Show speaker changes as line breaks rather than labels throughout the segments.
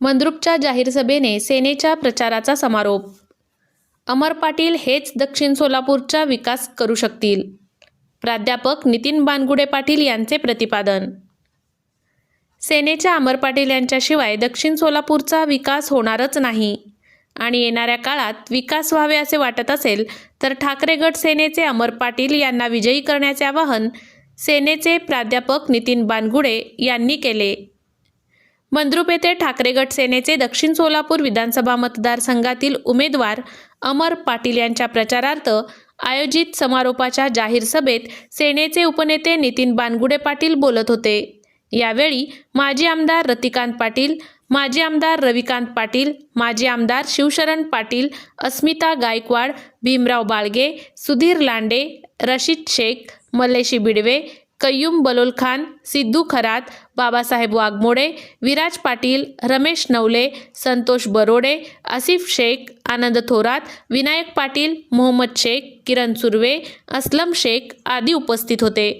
मंद्रुपच्या जाहीर सभेने सेनेच्या प्रचाराचा समारोप. अमर पाटील हेच दक्षिण सोलापूरचा विकास करू शकतील. प्राध्यापक नितीन बानगुडे पाटील यांचे प्रतिपादन. सेनेच्या अमर पाटील यांच्याशिवाय दक्षिण सोलापूरचा विकास होणारच नाही आणि येणाऱ्या काळात विकास व्हावे असे वाटत असेल तर ठाकरे गट सेनेचे अमर पाटील यांना विजयी करण्याचे आवाहन सेनेचे प्राध्यापक नितीन बानगुडे यांनी केले. मंद्रुप येथे ठाकरे गट सेनेचे दक्षिण सोलापूर विधानसभा मतदारसंघातील उमेदवार अमर पाटील यांच्या प्रचारार्थ आयोजित समारोपाच्या जाहीर सभेत सेनेचे उपनेते नितीन बानगुडे पाटील बोलत होते. यावेळी माजी आमदार रतिकांत पाटील माजी आमदार रविकांत पाटील माजी आमदार शिवशरण पाटील अस्मिता गायकवाड भीमराव बाळगे सुधीर लांडे रशीद शेख मल्लेशी बिडवे कय्यूम बलोल खान सिद्धू खरात बाबासाहेब वाघमोडे विराज पाटील रमेश नवले संतोष बरोडे आसिफ शेख आनंद थोरात विनायक पाटील मोहम्मद शेख किरण सुर्वे असलम शेख आदी उपस्थित होते.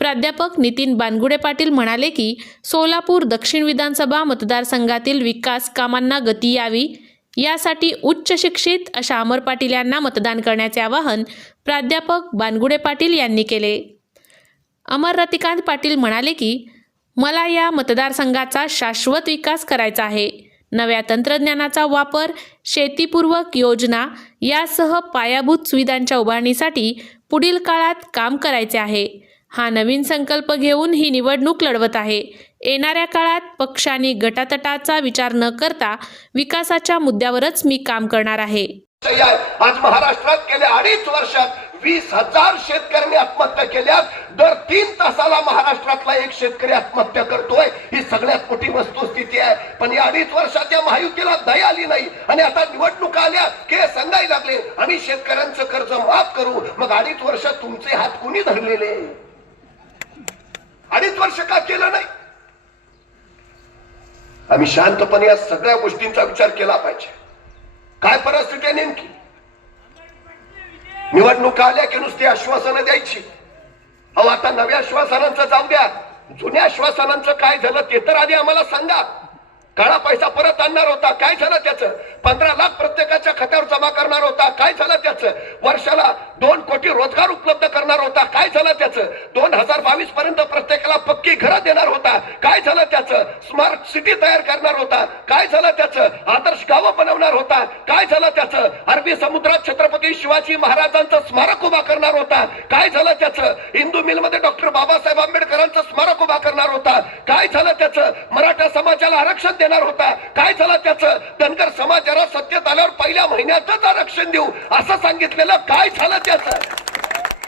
प्राध्यापक नितीन बानगुडे पाटील म्हणाले की सोलापूर दक्षिण विधानसभा मतदारसंघातील विकास कामांना गती यावी यासाठी उच्च शिक्षित अशा अमर पाटील यांना मतदान करण्याचे आवाहन प्राध्यापक बानगुडे पाटील यांनी केले. अमर रतिकांत पाटील म्हणाले की मला या मतदारसंघाचा शाश्वत विकास करायचा आहे. नव्या तंत्रज्ञानाचा वापर शेतीपूर्वक योजना यासह पायाभूत सुविधांच्या उभारणीसाठी पुढील काळात काम करायचे आहे. हा नवीन संकल्प घेऊन ही निवडणूक लढवत आहे. येणाऱ्या काळात पक्ष आणि गटातटाचा विचार न करता विकासाच्या मुद्द्यावरच मी काम करणार आहे.
आज महाराष्ट्रात गेल्या अडीच वर्षात वीस हजार शेतकऱ्यांनी आत्महत्या केल्या दर तीन तासाला महाराष्ट्रातला एक शेतकरी आत्महत्या करतोय. ही सगळ्यात मोठी वस्तुस्थिती आहे. पण या अडीच वर्षात या महायुतीला दय आली नाही. आणि आता निवडणुका आल्या की हे सांगायला लागले. आम्ही शेतकऱ्यांचं कर्ज माफ करू. मग अडीच वर्ष तुमचे हात कुणी धरलेले? अडीच वर्ष का केलं नाही? आम्ही शांतपणे या सगळ्या गोष्टींचा विचार केला पाहिजे. काय परिस्थिती आहे नेमकी? निवडणुका आल्या की नुसती आश्वासनं द्यायची. अहो आता नव्या आश्वासनांचं जाऊ द्या. जुन्या आश्वासनांचं काय झालं ते तर आधी आम्हाला सांगा. काळा पैसा परत आणणार होता. काय झालं त्याचं? पंधरा लाख प्रत्येकाच्या खात्यावर जमा करणार होता. काय झालं त्याचं? वर्षाला दोन कोटी रोजगार उपलब्ध करणार होता. काय झालं त्याचं? दोन हजार बावीस पर्यंत प्रत्येकाला पक्की घरं देणार होता. काय झालं त्याचं? स्मार्ट सिटी तयार करणार होता. काय झालं त्याचं? आदर्श गावं बनवणार होता. काय झालं त्याचं? अरबी समुद्रात छत्रपती शिवाजी महाराजांचं स्मारक उभा करणार होता. काय झालं त्याचं? हिंदू मिलमध्ये डॉक्टर बाबासाहेब आंबेडकरांचं स्मारक उभा करणार होता. काय झालं आरक्षण देणार होता. काय झालं त्याचं? धनगर समाजाला सत्तेत आल्यावर पहिल्या महिन्यातच आरक्षण देऊ असं सांगितलेलं. काय झालं त्याचं?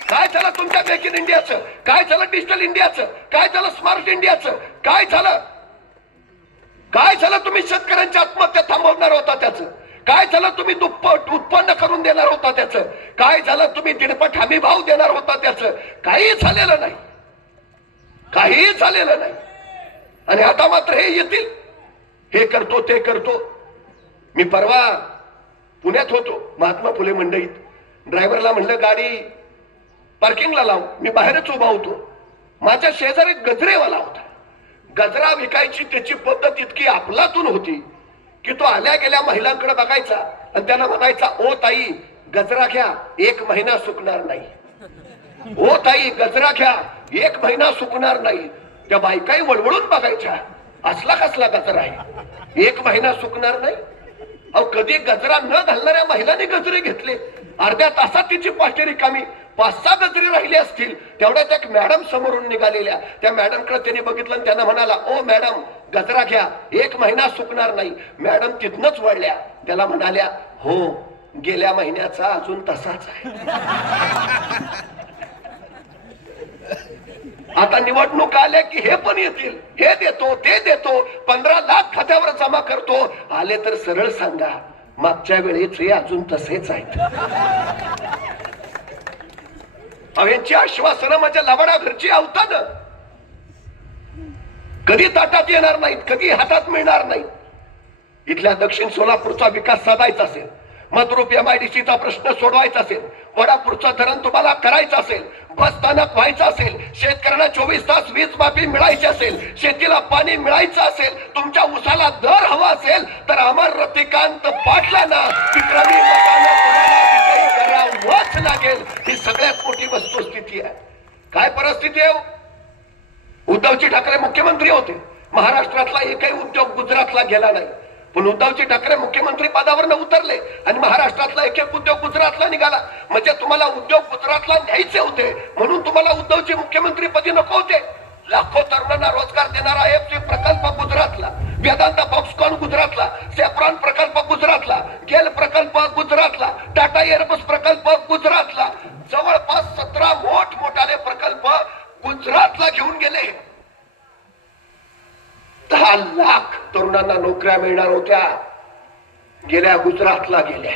काय झालं तुमच्या मेक इन इंडियाचं काय झालं डिजिटल इंडियाचं काय झालं स्मार्ट इंडियाचं काय झालं? काय झालं तुम्ही शेतकऱ्यांची आत्महत्या थांबवणार होता त्याचं? काय झालं तुम्ही दुप्पट उत्पन्न करून देणार होता त्याचं? काय झालं तुम्ही दीडपट हमी भाव देणार होता त्याचं? काही झालेलं नाही. काही झालेलं नाही. आणि आता मात्र हे येतील. हे करतो ते करतो. मी परवा पुण्यात होतो महात्मा फुले मंडईत. ड्रायव्हरला म्हणलं गाडी पार्किंगला लाव. मी बाहेरच उभा होतो. माझ्या शेजारी गजरेवाला होता. गजरा विकायची त्याची पद्धत इतकी आपलातून होती की तो आल्या गेल्या महिलांकडे बघायचा आणि त्यांना म्हणायचा ओ ताई गजरा घ्या एक महिना सुकणार नाही. ओ ताई गजरा घ्या एक महिना सुकणार नाही. त्या बायकाही वळवळून बघायच्या. असला कसला गजरा आहे? एक महिना सुकणार नाही? अहो कधी गजरा न घालणाऱ्या महिलांनी गजरे घेतले? अर्ध्या तासात तिची पाठी रिकामी पाच सहा गजरे राहिली असतील. तेवढ्या त्या मॅडम समोरून निघालेल्या. त्या मॅडमकडे त्यांनी बघितलं आणि त्यांना म्हणाला ओ मॅडम गजरा घ्या. एक महिना सुकणार नाही. मॅडम तिथनच वळल्या. त्याला म्हणाल्या हो गेल्या महिन्याचा अजून तसाच आहे. आता निवडणूक आल्या की हे पण येतील. हे देतो ते देतो. पंधरा लाख खात्यावर जमा करतो. आले तर सरळ सांगा मागच्या वेळेच हे अजून तसेच आहेत. यांची आश्वासनं माझ्या लबाडा घरची कधी ताटात येणार नाहीत कधी हातात मिळणार नाही इथल्या दक्षिण सोलापूरचा विकास साधायचा असेल मद्रूप एमआयडीसीचा प्रश्न सोडवायचा असेल वडापूरचं धरण तुम्हाला करायचं असेल बस स्थानक व्हायचं असेल शेतकऱ्यांना चोवीस तास वीज माफी मिळायची असेल शेतीला पाणी मिळायचं असेल तुमच्या उसाला दर हवा असेल तर अमर रतिकांत पाटलांना विक्रमी मतानं करावंच लागेल ही सगळ्यात मोठी वस्तुस्थिती आहे. काय परिस्थिती आहे हो? उद्धवजी ठाकरे मुख्यमंत्री होते. महाराष्ट्रातला एकही उद्योग गुजरातला गेला नाही. पण उद्धवजी ठाकरे मुख्यमंत्री पदावर उतरले आणि महाराष्ट्रातला एक एक उद्योग गुजरातला निघाला. म्हणजे तुम्हाला उद्योग गुजरातला न्यायचे होते म्हणून तुम्हाला उद्धवजी मुख्यमंत्री पदी नको होते. लाखो तरुणांना रोजगार देणारा एफसी प्रकल्प गुजरातला. वेदांत फॉक्सकॉन गुजरातला सेफ्रॉन प्रकल्प गुजरातला गेल प्रकल्प गुजरातला टाटा एअरबस प्रकल्प गुजरातला. जवळपास सतरा मोठ मोठाले प्रकल्प गुजरातला घेऊन गेले दहा लाख तरुणांना नोकऱ्या मिळणार होत्या. गेल्या गुजरातला गेल्या.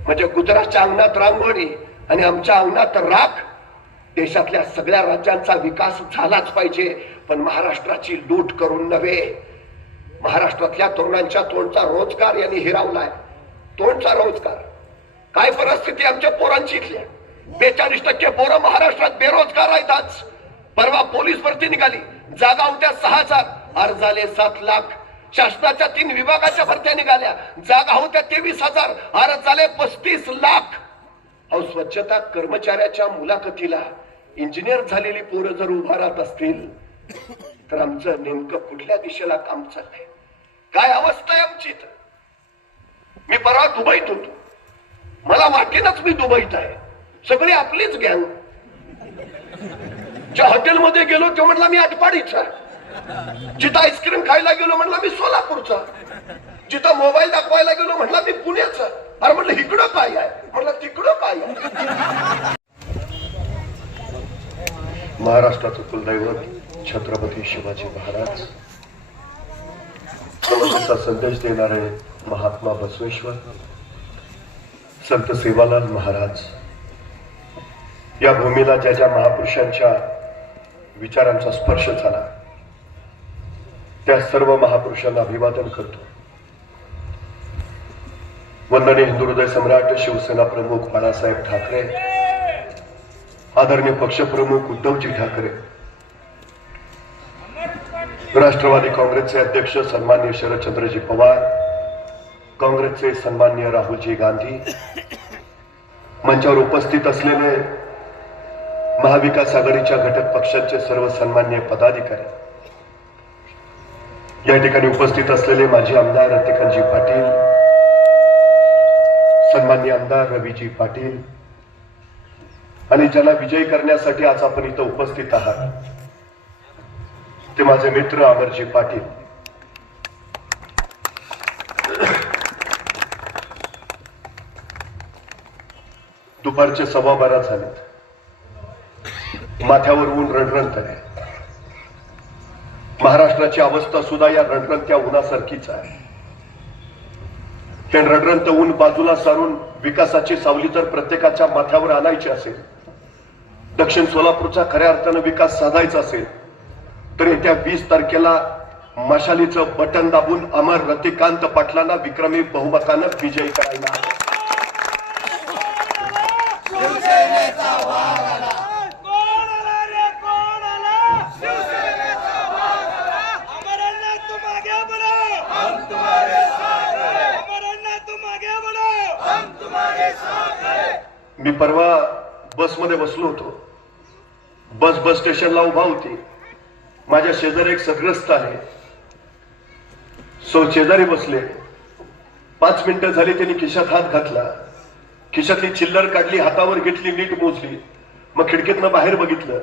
म्हणजे गुजरातच्या अंगणात रांगोळी आणि आमच्या अंगणात राख देशातल्या सगळ्या राज्यांचा विकास झालाच पाहिजे. पण महाराष्ट्राची लूट करून नव्हे. महाराष्ट्रातल्या तरुणांच्या तोंडचा रोजगार यांनी हिरावलाय. तोंडचा रोजगार. काय परिस्थिती आमच्या पोरांची इथल्या? बेचाळीस टक्के पोरं महाराष्ट्रात बेरोजगार आहेत आज. परवा पोलीस भरती निघाली. जागा होत्या सहा हजार. अर्ज झाले सात लाख. शासनाच्या तीन विभागाच्या भरत्या निघाल्या. जागा होत्या तेवीस हजार. अर्ज झाले पस्तीस लाख. अहो स्वच्छता कर्मचाऱ्याच्या मुलाखतीला इंजिनियर झालेली पोरं जर उभा राहत असतील तर आमचं नेमकं कुठल्या दिशेला काम चाललंय? काय अवस्था आहे आमची तर मी परवा दुबईत होतो. मला वाटेनच मी दुबईत आहे. सगळी आपलीच गँग. ज्या हॉटेलमध्ये गेलो ते म्हटलं मी आटपाडीचा. जिथं आईस्क्रीम खायला गेलो म्हणला मी सोलापूरचा. जिथं मोबाईल दाखवायला गेलो म्हणला मी पुण्याचा. अरे म्हटलं इकडं काय आहे? म्हणलं तिकडं काय आहे? महाराष्ट्राचं कुलदैवत छत्रपती शिवाजी महाराज. संदेश देणारे महात्मा बसवेश्वर संत सेवालाल महाराज. या भूमीला ज्या ज्या महापुरुषांच्या विचारांचा स्पर्श झाला त्या सर्व महापुरुषांना अभिवादन करतो. वंदने हिंदू हृदय सम्राट शिवसेना प्रमुख बाळासाहेब ठाकरे आदरणीय पक्षप्रमुख उद्धवजी ठाकरे राष्ट्रवादी काँग्रेसचे अध्यक्ष सन्मान्य शरदचंद्रजी पवार काँग्रेसचे सन्मान्य राहुलजी गांधी मंचावर उपस्थित असलेले महाविकास आघाडीच्या घटक पक्षाचे सर्व सन्मान्य पदाधिकारी या ठिकाणी उपस्थित असलेले माजी आमदार रतिकांतजी पाटील सन्मान्य आमदार रवीजी पाटील आणि ज्याला विजयी करण्यासाठी आज आपण इथं उपस्थित आहात ते माझे मित्र अमरजी पाटील. दुपारचे सव्वा बारा झालेत. माथ्यावर ऊन रणरणत आहे महाराष्ट्राची अवस्था सुद्धा या रडरंत्या उन्हासारखीच आहे. हे रडरंत ऊन बाजूला सारून विकासाची सावली जर प्रत्येकाच्या माथ्यावर आणायची असेल. दक्षिण सोलापूरचा खऱ्या अर्थानं विकास साधायचा असेल तर येत्या वीस तारखेला मशालीचं बटन दाबून अमर रतिकांत पाटलांना विक्रमी बहुमतानं विजयी करायला हवं.
कोण आला रे कोण आला शिवसेनेचा वाघ आला अमरांना तुम आगे बढ़ो हम तुम्हारे साथ हैं अमरांना तुम आगे बढ़ो हम तुम्हारे साथ हैं
मी परवा बसमध्ये बसलो होतो. बस बस स्टेशनला उभा होती. माझ्या शेजारी एक सद्ग्रस्त आहे. सो शेजारी बसले. पाच मिनिटं झाली त्यांनी खिशात हात घातला. खिशातली चिल्लर काढली हातावर घेतली नीट मोजली. मग खिडकीतनं बाहेर बघितलं.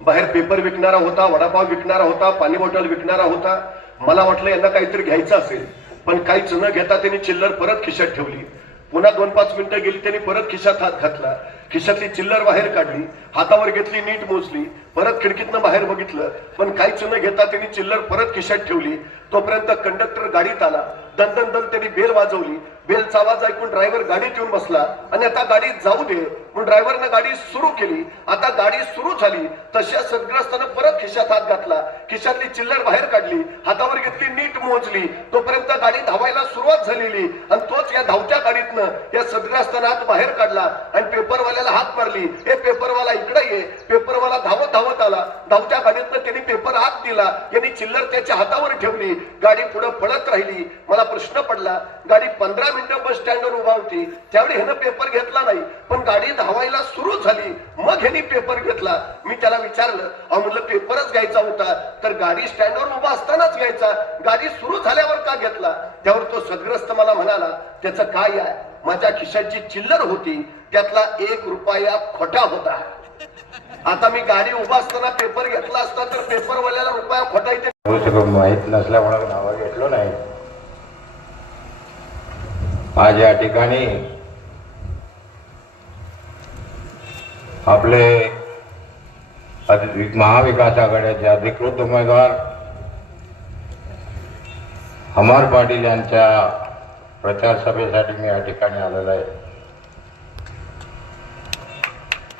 बाहेर पेपर विकणारा होता वडापाव विकणारा होता पाणी बॉटल विकणारा होता. मला वाटलं यांना काहीतरी घ्यायचं असेल. पण काहीच न घेता त्यांनी चिल्लर परत खिशात ठेवली. पुन्हा दोन पाच मिनिटं गेली त्यांनी परत खिशात हात घातला. खिशातली चिल्लर बाहेर काढली हातावर घेतली नीट मोजली परत खिडकीतनं बाहेर बघितलं पण काहीच न घेता त्यांनी चिल्लर परत खिशात ठेवली. तोपर्यंत कंडक्टर गाडीत आला. दन दन दन त्यांनी बेल वाजवली. बेलचा आवाज ऐकून ड्रायव्हर गाडीत येऊन बसला. आणि आता गाडी जाऊ दे. म्हणून ड्रायव्हरनं गाडी सुरू केली. आता गाडी सुरू झाली. तशा सदग्रस्तानं परत खिशात हात घातला. खिशातली चिल्लर बाहेर काढली. हातावर घेतली नीट मोजली. तोपर्यंत गाडी धावायला सुरुवात झालेली. आणि तोच या धावत्या गाडीतनं या सदग्रस्तानं हात बाहेर काढला. आणि पेपरवाल्याला हात मारली. हे पेपरवाला इकडे ये. पेपरवाला धावत धावत धावत आला धावत्या गाडीतनं त्यांनी पेपर आत दिला यांनी चिल्लर त्याच्या हातावर ठेवली गाडी पुढे पळत राहिली. मला प्रश्न पडला गाडी पंधरा मिनिटं बस स्टँडवर उभा होती त्यावेळी ह्यानं पेपर घेतला नाही पण गाडी धावायला सुरू झाली मग ह्यानी पेपर घेतला. मी त्याला विचारलं अहो म्हटलं पेपरच घ्यायचा होता तर गाडी स्टँडवर उभा असतानाच घ्यायचा गाडी सुरू झाल्यावर का घेतला? त्यावर तो सदग्रस्त मला म्हणाला त्याचं काय आहे? माझ्या खिशाची चिल्लर होती त्यातला एक रुपया खोटा होता. आता मी गाडी उभा असताना पेपर घेतला असता तर पेपरवाल्याला रुपया
खोटायचे. माहीत नसल्यामुळे नावं घेतलो नाही. आज या ठिकाणी आपले महाविकास आघाड्याचे अधिकृत उमेदवार अमर पाटील यांच्या प्रचार सभेसाठी मी या ठिकाणी आलेलो आहे.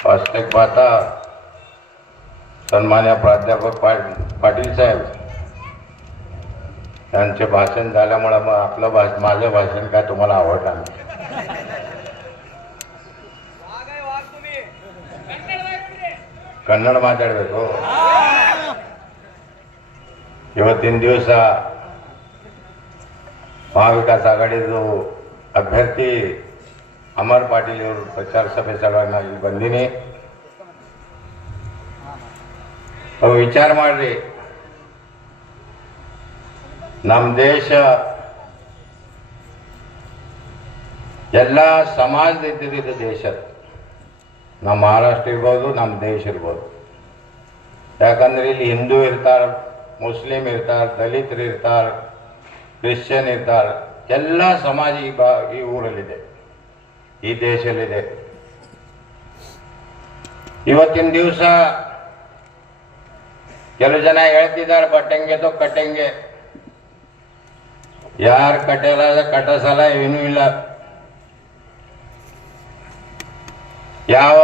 वास्तविक पाहता सन्मान्य प्राध्यापक पा- पाटील साहेब त्यांचे भाषण झाल्यामुळं मग आपलं भाष माझं भाषण काय तुम्हाला आवडलं नाही
वाघ आहे वाघ तुम्ही कन्नड वाघ
ಕನ್ನಡ ಮಾತಾಡಬೇಕು ಇವತ್ತಿನ ದಿವಸ ಮಹಾವಿಕಾಸ್ ಆಘಾಡಿದು ಅಭ್ಯರ್ಥಿ ಅಮರ್ ಪಾಟೀಲ್ ಇವರು ಪ್ರಚಾರ ಸಭೆ ಸಲುವಾಗಿ ನಾನು ಇಲ್ಲಿ ಬಂದೀನಿ ಅವು ವಿಚಾರ ಮಾಡ್ರಿ. ನಮ್ಮ ದೇಶ ಎಲ್ಲ ಸಮಾಜದ ಇದು ದೇಶ ನಮ್ಮ ಮಹಾರಾಷ್ಟ್ರ ಇರ್ಬೋದು ನಮ್ಮ ದೇಶ ಇರ್ಬೋದು. ಯಾಕಂದ್ರೆ ಇಲ್ಲಿ ಹಿಂದೂ ಇರ್ತಾರೆ, ಮುಸ್ಲಿಂ ಇರ್ತಾರೆ, ದಲಿತರು ಇರ್ತಾರೆ, ಕ್ರಿಶ್ಚಿಯನ್ ಇರ್ತಾರೆ, ಎಲ್ಲ ಸಮಾಜ ಈ ಬಾ, ಈ ಊರಲ್ಲಿದೆ. ಈ ದೇಶದಲ್ಲಿದೆ ಇವತ್ತಿನ ದಿವಸ ಕೆಲವು ಜನ ಹೇಳ್ತಿದ್ದಾರೆ ಬಟ್ಟಂಗೆ ಕಟ್ಟಂಗೆ ಯಾರು ಕಟ್ಟಲ್ಲ ಕಟ್ಟಸಲ್ಲ ಏನೂ ಇಲ್ಲ. ಯಾವ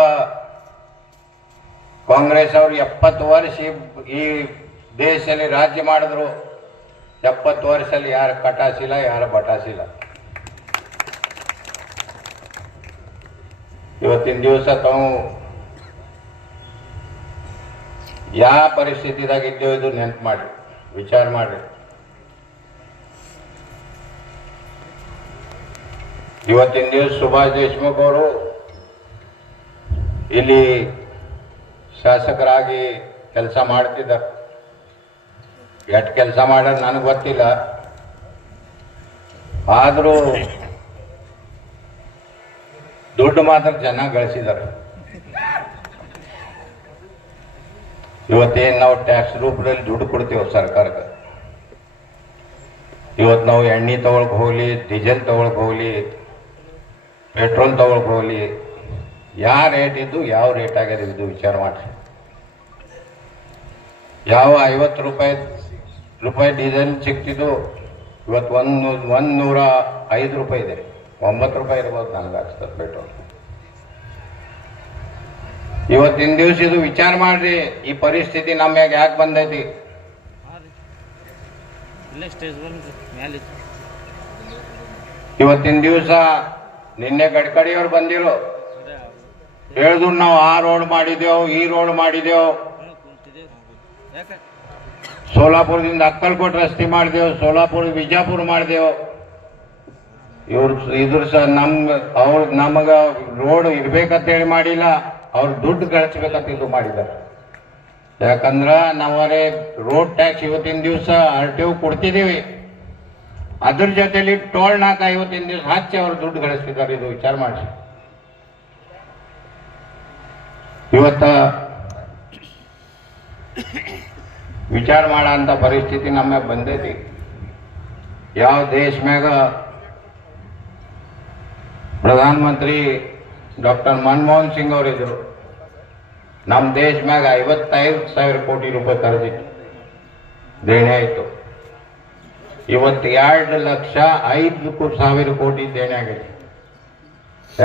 ಕಾಂಗ್ರೆಸ್ ಅವರು ಎಪ್ಪತ್ತು ವರ್ಷ ಈ ದೇಶದಲ್ಲಿ ರಾಜ್ಯ ಮಾಡಿದ್ರು, ಎಪ್ಪತ್ತು ವರ್ಷದಲ್ಲಿ ಯಾರು ಕಟಾಸಿಲ್ಲ ಯಾರು ಬಟಾಸಿಲ್ಲ ಇವತ್ತಿನ ದಿವಸ ತಾವು ಯಾವ ಪರಿಸ್ಥಿತಿದಾಗ ಇದ್ದೇವೆ ಇದು ನೆನ್ಪು ಮಾಡಿ ವಿಚಾರ ಮಾಡಿ ಇವತ್ತಿನ ದಿವಸ ಸುಭಾಷ್ ದೇಶ್ಮುಖ್ ಅವರು ಇಲ್ಲಿ ಶಾಸಕರಾಗಿ ಕೆಲಸ ಮಾಡ್ತಿದ್ದಾರೆ. ಎಷ್ಟು ಕೆಲಸ ಮಾಡೋದು ನನಗೆ ಗೊತ್ತಿಲ್ಲ. ಆದರೂ ದುಡ್ಡು ಮಾತ್ರ ಚೆನ್ನಾಗಿ ಗಳಿಸಿದ್ದಾರೆ. ಇವತ್ತೇನು ನಾವು ಟ್ಯಾಕ್ಸ್ ರೂಪದಲ್ಲಿ ದುಡ್ಡು ಕೊಡ್ತೀವಿ ಸರ್ಕಾರಕ್ಕೆ? ಇವತ್ತು ನಾವು ಎಣ್ಣೆ ತಗೊಳಕ್ ಹೋಗ್ಲಿ ಡೀಸೆಲ್ ತಗೊಳಕ್ ಹೋಗ್ಲಿ ಪೆಟ್ರೋಲ್ ತಗೊಳಕ್ ಹೋಗ್ಲಿ ಯಾವ ರೇಟ್ ಇದ್ದು ಯಾವ ರೇಟ್ ಆಗ್ಯದ ಇದು ವಿಚಾರ ಮಾಡಿರಿ. ಯಾವ ಐವತ್ತು ರೂಪಾಯಿ ರೂಪಾಯಿ ಡೀಸೆಲ್ ಸಿಕ್ತಿದ್ದು ಇವತ್ತು ಒಂದು ಒಂದು ನೂರ ಐದು ರೂಪಾಯಿ ಇದೆ ಒಂಬತ್ತು ರೂಪಾಯಿ ಇರ್ಬೋದು ನನಗೆ ಹಾಕ್ಸ್ತಾರೆ ಪೆಟ್ರೋಲ್ ಇವತ್ತಿನ ದಿವಸ ಇದು ವಿಚಾರ ಮಾಡ್ರಿ ಈ ಪರಿಸ್ಥಿತಿ ನಮ್ಮ ಮ್ಯಾಗ ಯಾಕೆ ಬಂದೈತಿ? ಇವತ್ತಿನ ದಿವಸ ನಿನ್ನೆ ಗಡ್ಕಡಿಯವ್ರು ಬಂದಿರೋ. ಹೇಳಿದ್ರು ನಾವು ಆ ರೋಡ್ ಮಾಡಿದೆವು ಈ ರೋಡ್ ಮಾಡಿದೆವು. ಸೋಲಾಪುರದಿಂದ ಅಕ್ಕಲ್ಕೋಟ್ ರಸ್ತೆ ಮಾಡಿದೆವು ಸೋಲಾಪುರ ಬಿಜಾಪುರ ಮಾಡಿದೆವು. ಇವ್ರ ಇದ್ರ ಸಹ ನಮ್ಗೆ ಅವ್ರ ನಮಗ ರೋಡ್ ಇರ್ಬೇಕಂತೇಳಿ ಮಾಡಿಲ್ಲ. ಅವ್ರು ದುಡ್ಡು ಗಳಿಸ್ಬೇಕಂತ ಇದು ಮಾಡಿದ್ದಾರೆ. ಯಾಕಂದ್ರೆ ನಾವರೇ ರೋಡ್ ಟ್ಯಾಕ್ಸ್ ಇವತ್ತಿನ ದಿವಸ ಆರ್ ಟಿ ಕೊಡ್ತಿದ್ದೀವಿ ಅದ್ರ ಜೊತೆಲಿ ಟೋಲ್ ನಾಕ ಇವತ್ತಿನ ದಿವಸ ಹಚ್ಚಿ ಅವ್ರು ದುಡ್ಡು ಗಳಿಸ್ತಿದ್ದಾರೆ ಇದು ವಿಚಾರ ಮಾಡಿ ಇವತ್ತ ವಿಚಾರ ಮಾಡೋ ಪರಿಸ್ಥಿತಿ ನಮ್ಮ ಬಂದೈತಿ. ಯಾವ ದೇಶ ಮ್ಯಾಗ ಪ್ರಧಾನಮಂತ್ರಿ ಡಾಕ್ಟರ್ ಮನಮೋಹನ್ ಸಿಂಗ್ ಅವರಿದ್ರು ನಮ್ಮ ದೇಶ ಮ್ಯಾಗ ಐವತ್ತೈದು ಸಾವಿರ ಕೋಟಿ ರೂಪಾಯಿ ಕರೆದಿತ್ತು ದೇಣೆ ಆಯಿತು. ಇವತ್ತು ಎರಡು ಲಕ್ಷ ಐದು ಸಾವಿರ ಕೋಟಿ ದೇಣೆ ಆಗಿದೆ.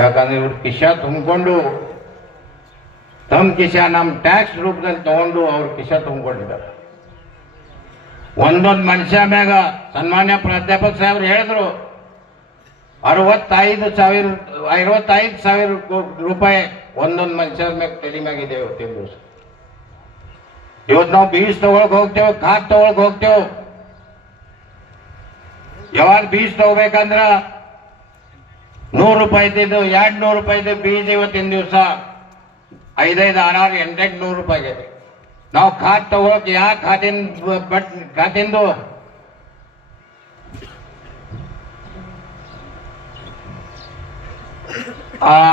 ಯಾಕಂದ್ರೆ ಇವ್ರು ಕಿಶ ತುಂಬಿಕೊಂಡು ತಮ್ಮ ಕಿಶ ನಮ್ಮ ಟ್ಯಾಕ್ಸ್ ರೂಪದಲ್ಲಿ ತಗೊಂಡು ಅವ್ರ ಕಿಶ ತುಂಬಿಕೊಂಡಿದ್ದಾರೆ. ಒಂದೊಂದು ಮನುಷ್ಯ ಮ್ಯಾಗ ಸನ್ಮಾನ್ಯ ಪ್ರಾಧ್ಯಾಪಕ ಸಾಹೇಬ್ರು ಹೇಳಿದ್ರು, ಅರವತ್ತೈದು ಸಾವಿರ ಅರವತ್ತೈದು ಸಾವಿರ ರೂಪಾಯಿ ಒಂದೊಂದು ಮನುಷ್ಯರ ಮ್ಯಾಗ ತಲೆ ಮ್ಯಾಗಿದೆ ಇವತ್ತಿನ ದಿವಸ. ಇವತ್ತು ನಾವು ಬೀಜ ತಗೊಳಕ್ ಹೋಗ್ತೇವೆ, ಖಾದ್ ತಗೊಳಕ್ ಹೋಗ್ತೇವೆ. ಯಾವಾಗ ಬೀಜ ತಗೋಬೇಕಂದ್ರ ನೂರು ರೂಪಾಯಿ ಇದ್ದಿದ್ದು ಎರಡ್ ನೂರು ರೂಪಾಯಿ ಇದ್ದ ಬೀಜ ಇವತ್ತಿನ ದಿವಸ. ಐದೈದು ಆರಾರು ಎಂಟೆಂಟು ನೂರು ರೂಪಾಯಿ ನಾವು ಖಾದ್ ತಗೋಕ್ ಯಾವ ಖಾತಿಂದ ಬಟ್ ಖಾತಿಂದು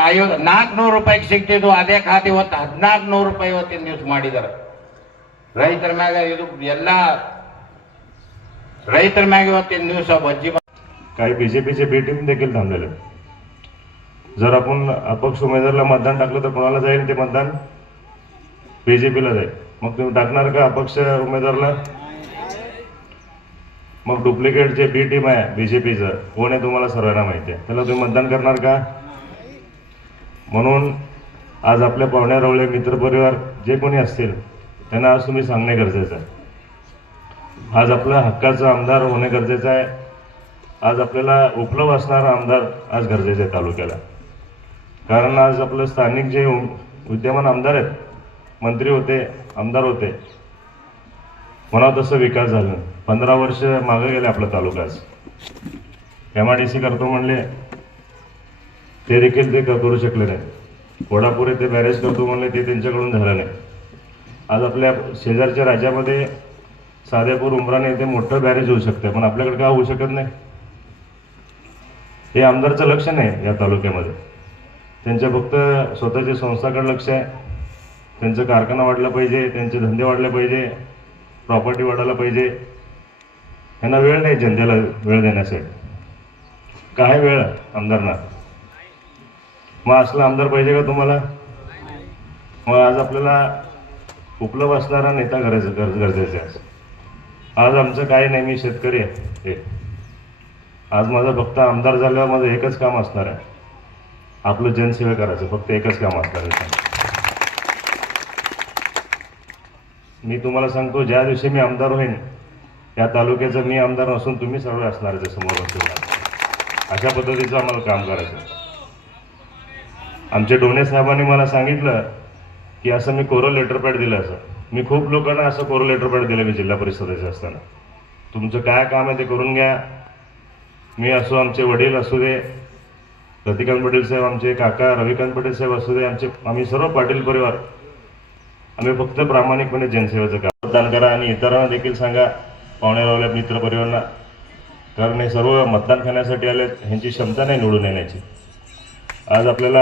ಐವತ್ತು ನಾಲ್ಕುನೂರು ರೂಪಾಯಿಗೆ ಸಿಗ್ತಿದ್ವು ಅದೇ ಖಾತೆ ಇವತ್ತು ಹದಿನಾಲ್ಕು ನೂರು ರೂಪಾಯಿ ಇವತ್ತಿನ ದಿವಸ ಮಾಡಿದ್ದಾರೆ ರೈತರ ಮ್ಯಾಗ ಇದು ಎಲ್ಲ ರೈತರ ಮ್ಯಾಗ ಇವತ್ತಿನ ದಿವಸ ಬಜ್ಜಿ
काही बीजेपीचे बी टीम देखील थांबलेले आहेत. जर आपण अपक्ष उमेदवाराला मतदान टाकलं तर कोणाला जाईल ते मतदान बीजेपीला जाईल मग तुम्ही टाकणार का अपक्ष उमेदवाराला मग डुप्लिकेट जे बी टीम आहे बीजेपीचं कोण आहे तुम्हाला सर्वांना माहिती आहे त्याला तुम्ही मतदान करणार का म्हणून आज आपल्या पाहुण्या रावळे मित्रपरिवार जे कोणी असतील त्यांना आज तुम्ही सांगणे गरजेचं आहे. आज आपला हक्काचा आमदार होणे गरजेचं आहे. आज आपल्याला उपलब्ध असणारा आमदार आज गरजेचं आहे तालुक्याला. कारण आज आपलं स्थानिक जे विद्यमान आमदार आहेत मंत्री होते आमदार होते म्हणावं तसं विकास झाला. पंधरा वर्ष मागं गेले आपला तालुका आज एम आय डी सी करतो म्हणले ते देखील ते करू शकले नाही कोडापूर येथे बॅरेज करतो म्हणले ते त्यांच्याकडून झालं नाही. आज आपल्या शेजारच्या राज्यामध्ये साधेपूर उमराने येथे मोठं बॅरेज होऊ शकतं पण आपल्याकडे का होऊ शकत नाही? हे आमदारचं लक्ष नाही या तालुक्यामध्ये. त्यांच्या फक्त स्वतःच्या संस्थाकडे लक्ष आहे. त्यांचं कारखाना वाढला पाहिजे त्यांचे धंदे वाढले पाहिजे प्रॉपर्टी वाढायला पाहिजे. यांना वेळ नाही जनतेला वेळ देण्यासाठी. काय वेळ आमदारना. मग असला आमदार पाहिजे का तुम्हाला? मग आज आपल्याला उपलब्ध असणारा नेता गरज गरज गरजेचा आहे. आज आमचं काही नाही मी शेतकरी आहे. हे. आज माझं फक्त आमदार झाल्यावर माझं एकच काम असणार आहे. आपलं जनसेवा करायचं फक्त एकच काम असणार आहे. मी तुम्हाला सांगतो ज्या दिवशी मी आमदार होईन या तालुक्याचं मी आमदार नसून तुम्ही सर्व असणार आहे समोर अशा पद्धतीचं आम्हाला काम करायचं आमच्या डोणे साहेबांनी मला सांगितलं की असं मी कोरल लेटर पॅड दिलं असं. मी खूप लोकांना असं कोरल लेटर पॅड दिलं मी जिल्हा परिषद असताना. तुमचं काय काम आहे ते करून घ्या. मी असो आमचे वडील असू दे रतिकांत पटेल साहेब आमचे काका रविकांत पटेल साहेब असू दे आमचे आम्ही सर्व पाटील परिवार आम्ही फक्त प्रामाणिकपणे जनसेवेचं काम मतदान करा आणि इतरांना देखील सांगा पाहुणे रावल्या मित्र कारण हे सर्व मतदान करण्यासाठी आले ह्यांची क्षमता नाही निवडून येण्याची. आज आपल्याला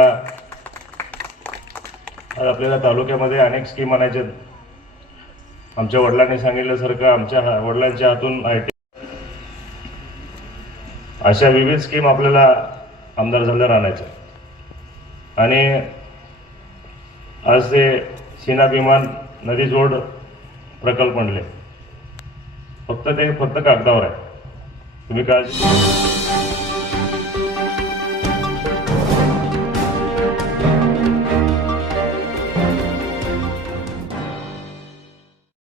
आज आपल्याला तालुक्यामध्ये अनेक स्कीम आणायच्या आमच्या वडिलांनी सांगितल्यासारखं आमच्या वडिलांच्या हातून आय टी अशा विविध स्कीम आपल्याला आमदार झाल्यावर आणायच्या आणि आज ते सीना विमान नदी जोड प्रकल्प म्हणले फक्त ते फक्त कागदावर आहे. तुम्ही काळजी